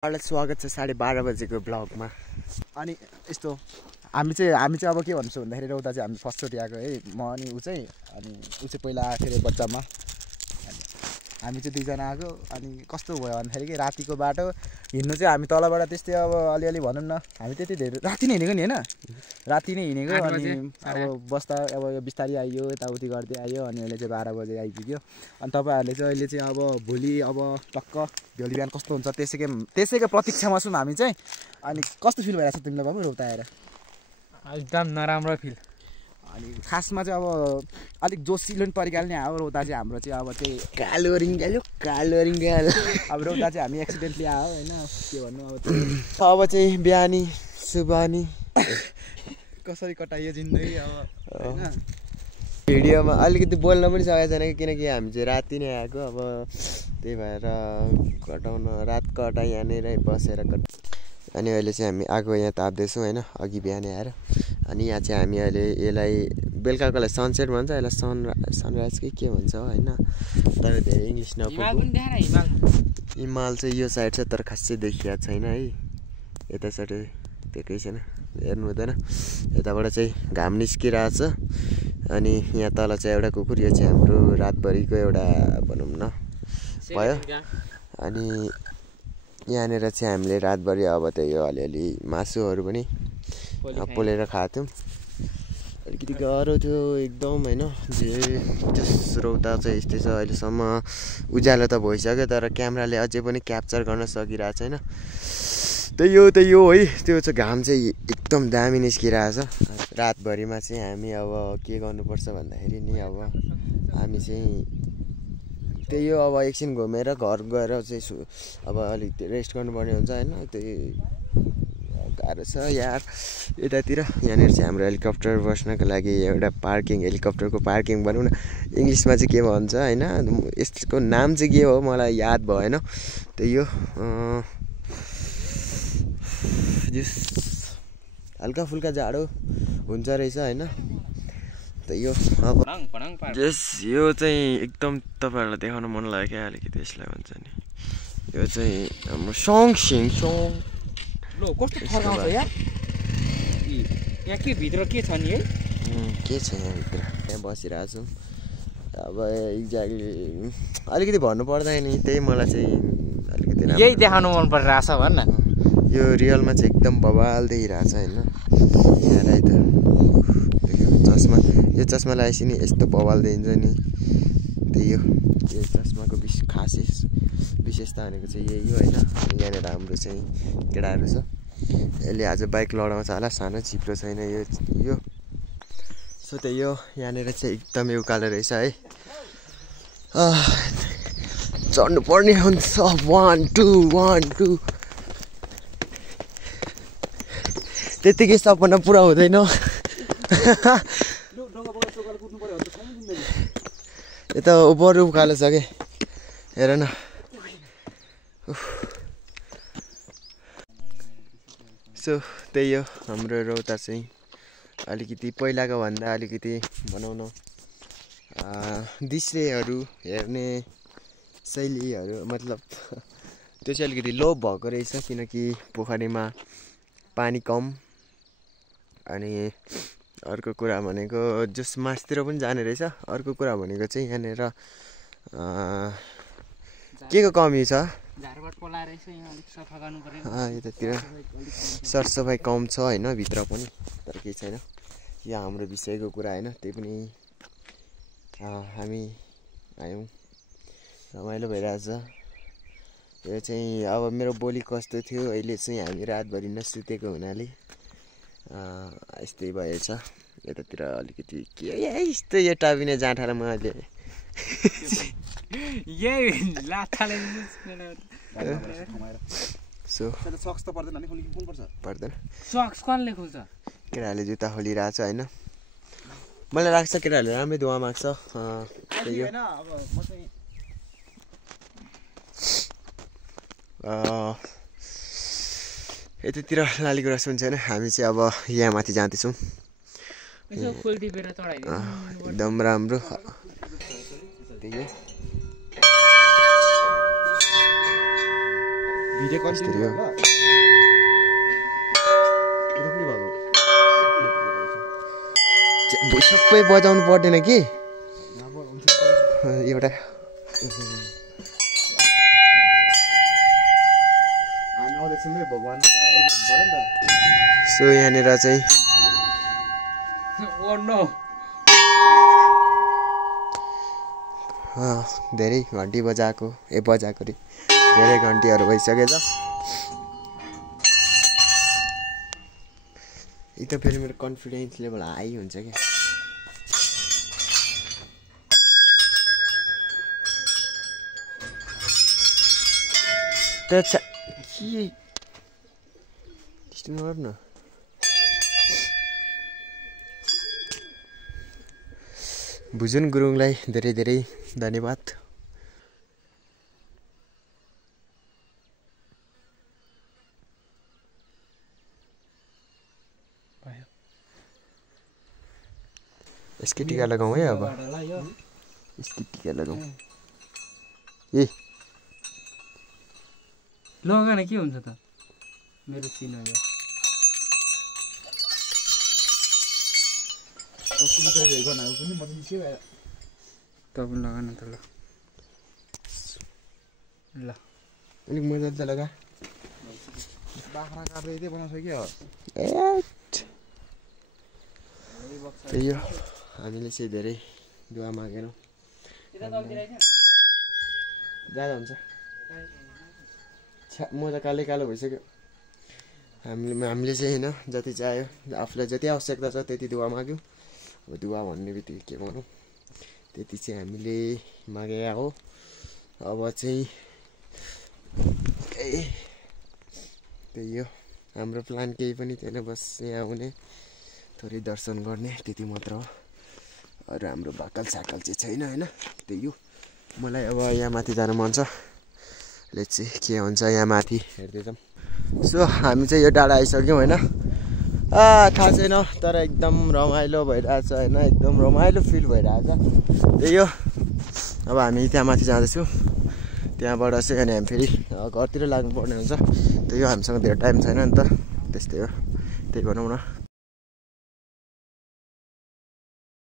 हजुरलाई स्वागत छ 12:30 बजेको ब्लगमा। अनि यस्तो हामी चाहिँ अब के भन्छु भन्दाखेरि रौता चाहिँ हामी फर्स्टचोटि आएको है, म अनि ऊ चाहिँ पहिला आएको थियो बच्चामा। अनि हामी चाहिँ दुईजना आएको। अनि कस्तो भयो भन्दाखेरि कि रातिको बाटो हिँड्नु चाहिँ हामी तलबाट त्यस्तै अब अलिअलि भनौँ न, हामी त्यति धेरै राति नै हिँडेको नि होइन, राति नै हिँडेको। अनि अब बस्दा अब यो बिस्तारै आइयो, यताउति गर्दै आयो। अनि अहिले चाहिँ 12 बजे आइपुग्यो। अनि तपाईँहरूले चाहिँ अहिले चाहिँ अब भोलि अब टक्क भोलि बिहान कस्तो हुन्छ त्यसैको प्रतीक्षामा छौँ हामी चाहिँ। अनि कस्तो फिल भइरहेको छ तिमीलाई बाबु रौता आएर? एकदम नराम्रो फिल। अनि खासमा चाहिँ अब अलिक जोसिलो तरिकाले नै आयो रौता चाहिँ। हाम्रो चाहिँ अब चाहिँ कालो रिङ्गाल अब रौता चाहिँ हामी एक्सिडेन्टली आयो होइन, के भन्नु अब चाहिँ बिहानी सुबानी कसरी कटाइयो जिन्दगी अब होइन। भिडियोमा अलिकति बोल्न पनि सकेको छैन किनकि हामी चाहिँ राति नै आएको। अब त्यही भएर रात कटाइ यहाँनिर बसेर अनि अहिले चाहिँ हामी आगो यहाँ ताप्दैछौँ होइन, अघि बिहान आएर। अनि यहाँ चाहिँ हामी अहिले यसलाई बेलुकाकोलाई सनसेट भन्छ, यसलाई सनराइज के भन्छ होइन, तर धेरै इङ्ग्लिस नपुग्यो। हिमाल चाहिँ यो साइड छ तर खासै देखिया छैन है, यता साइड देखेकै छैन, हेर्नु हुँदैन। यताबाट चाहिँ घाम निस्किरहेछ। अनि यहाँ तल चाहिँ एउटा कुकुर, यो चाहिँ हाम्रो रातभरिको एउटा भनौँ न भयो। अनि यहाँनिर चाहिँ हामीले रातभरि अब त्यही हो अलिअलि मासुहरू पनि पोलेर खाएको थियौँ। अलिकति गाह्रो थियो एकदम होइन, जस रौता चाहिँ यस्तै छ। अहिलेसम्म उज्यालो त भइसक्यो तर क्यामेराले अझै पनि क्याप्चर गर्न सकिरहेको छैन। त्यही हो है, त्यो चाहिँ घाम चाहिँ एकदम दामी निस्किरहेछ। रातभरिमा चाहिँ हामी अब के गर्नुपर्छ भन्दाखेरि नि अब हामी चाहिँ त्यही हो, अब एकछिन घुमेर घर गएर चाहिँ अब अलिक रेस्ट गर्नुपर्ने हुन्छ होइन। त्यही गाह्रो छ यार यतातिर। यहाँनिर चाहिँ हाम्रो हेलिकप्टर बस्नको लागि एउटा पार्किङ, हेलिकप्टरको पार्किङ भनौँ न, इङ्ग्लिसमा चाहिँ के भन्छ होइन, यसको नाम चाहिँ के हो मलाई याद भएन। त्यही हो, हल्का फुल्का जाडो हुन्छ रहेछ होइन। त्यही हो अब यो चाहिँ एकदम तपाईँहरूलाई देखाउन मन लाग्यो क्या अलिकति, यसलाई भन्छ नि यो चाहिँ हाम्रो सङसिङ कस्तो फर्काउँछ यार। यहाँ के भित्र के छ नि है, के छ यहाँभित्र? यहाँ बसिरहेको छौँ अब एक्ज्याक्टली अलिकति भन्नु पर्दैन नि, त्यही मलाई चाहिँ अलिकति यही देखाउनु मन परिरहेछ भन् न। यो रियलमा चाहिँ एकदम बवाल देखिरहेछ होइन। यहाँ राइट चस्मा, यो चस्मा लगाएपछि नि यस्तो बवाल देखिन्छ नि। त्यही हो, यो चस्माको विशेषता भनेको चाहिँ यही हो होइन। यहाँनिर हाम्रो चाहिँ केटाहरू छ, यसले आज बाइक लडाउँछ होला, सानो चिप्लो छैन यो सो त्यही हो। यहाँनिर चाहिँ एकदमै उकालो रहेछ है, चढ्नु पर्ने हुन्छ। 1 2 त्यतिकै सपना पुरा हुँदैन। यता बरु उकालो छ कि हेर न। सो त्यही हो हाम्रो रौता चाहिँ अलिकति पहिलाको भन्दा अलिकति भनौँ न दृश्यहरू हेर्ने शैलीहरू मतलब त्यो चाहिँ अलिकति लोप भएको रहेछ, किनकि पोखरीमा पानी कम। अनि अर्को कुरा भनेको जस मासतिर पनि जाने रहेछ। अर्को कुरा भनेको चाहिँ यहाँनिर के को कमी छ, यतातिर सरसफाइ कम छ होइन भित्र पनि, तर केही छैन। यो हाम्रो विषयको कुरा होइन, त्यही पनि हामी आयौँ, रमाइलो भइरहेछ। यो चाहिँ अब मेरो बोली कस्तो थियो, अहिले चाहिँ हामी रातभरि नसुतेको हुनाले यस्तै भएछ। यतातिर अलिकति के यस्तो यो टाबिने जाँठालाई मैले पर्दैन। केटाहरूले जुत्ता खोलिरहेछ होइन, मलाई लाग्छ केटाहरूले राम्रै धुवा माग्छ। यतातिर लालीगुराँस पनि छैन। हामी चाहिँ अब यहाँ माथि जाँदैछौँ, एकदम राम्रो। त्यही हो भिडियो कन्टिन्यू हो। सबै बजाउनु पर्दैन कि एउटा सो यहाँनिर चाहिँ धेरै घन्टी बजाएको रे धेरै घन्टीहरू भइसकेछ। यी त फेरि मेरो कन्फिडेन्स लेभल हाई हुन्छ क्या। त्यस्तो नगर न। भुजन गुरुङलाई धेरै धेरै धन्यवाद। यसकै टिका लगाउँ है अब। यसकै टिका लगाउँ। ए लगाएन के हुन्छ त मेरो चिन हो। तपाईँ लगाएन त ल ल अलिक मजाले त लगा। बाख्रा काट्दै यतै बनाउँछ क्या। त्यही हो हामीले चाहिँ धेरै दुवा मागेनौँ। जाँदा हुन्छ म त कालै कालो भइसक्यो। हामीले चाहिँ होइन जति चाह्यो आफूलाई जति आवश्यकता छ त्यति दुवा माग्यो। अब दुवा भन्ने बित्तिकै के भनौँ त्यति चाहिँ हामीले मागे हो। अब चाहिँ त्यही हो हाम्रो प्लान केही पनि थिएन, बस यहाँ आउने थोरै दर्शन गर्ने त्यति मात्र हो। अरू हाम्रो भाकल साकल चाहिँ छैन होइन। त्यही हो मलाई अब यहाँ माथि जानु मन छ। लेट्स सी के हुन्छ यहाँ माथि हेर्दै जाऊँ। सो हामी चाहिँ यो डाँडा आइसक्यौँ होइन। थाहा छैन तर एकदम रमाइलो भइरहेछ होइन। एकदम रमाइलो फिल भइरहेछ। त्यही हो अब हामी त्यहाँ माथि जाँदैछौँ। त्यहाँबाट चाहिँ अनि हामी फेरि घरतिर लाग्नुपर्ने हुन्छ। त्यही हो हामीसँग धेरै टाइम छैन नि त। त्यस्तै हो त्यही भनौँ न।